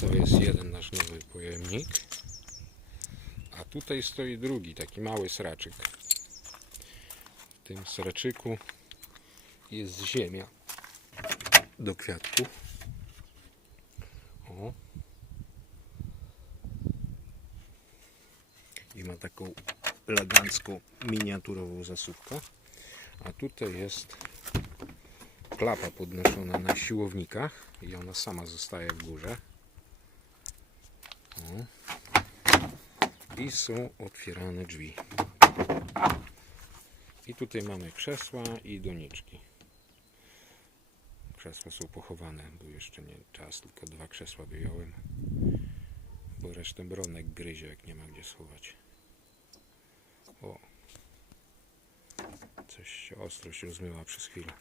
To jest jeden nasz nowy pojemnik. A tutaj stoi drugi, taki mały sraczyk. W tym sraczyku jest ziemia do kwiatków. O. Taką elegancką, miniaturową zasówkę. A tutaj jest klapa podnoszona na siłownikach i ona sama zostaje w górze. O. I są otwierane drzwi. I tutaj mamy krzesła i doniczki. Krzesła są pochowane, bo jeszcze nie czas, tylko dwa krzesła wyjąłem. Bo resztę bronek gryzie, jak nie ma gdzie schować. O. Coś się ostro się zmyła przez chwilę.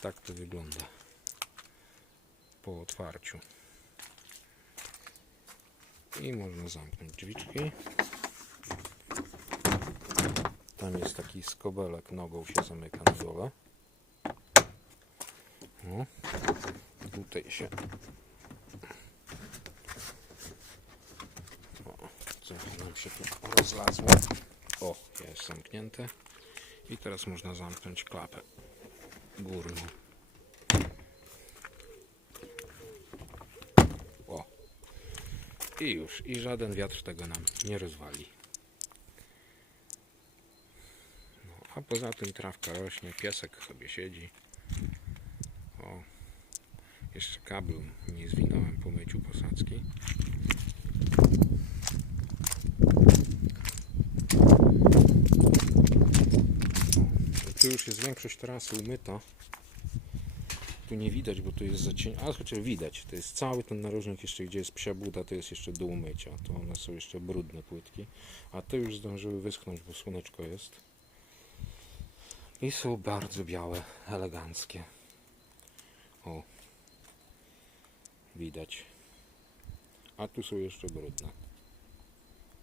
Tak to wygląda po otwarciu. I można zamknąć drzwiczki. Tam jest taki skobelek, nogą się zamyka na dole. O, tutaj się. O, się tu rozlazło. O, jest zamknięte. I teraz można zamknąć klapę górną. O. I już. I żaden wiatr tego nam nie rozwali. No, a poza tym trawka rośnie, piesek sobie siedzi. O. Jeszcze kabel nie zwinąłem po myciu posadzki. Tu już jest większość trasy umyta. Tu nie widać, bo tu jest zacień. A chociaż widać, to jest cały ten narożnik jeszcze, gdzie jest psia buda, to jest jeszcze do umycia. To one są jeszcze brudne płytki. A te już zdążyły wyschnąć, bo słoneczko jest. I są bardzo białe, eleganckie. O. Widać. A tu są jeszcze brudne.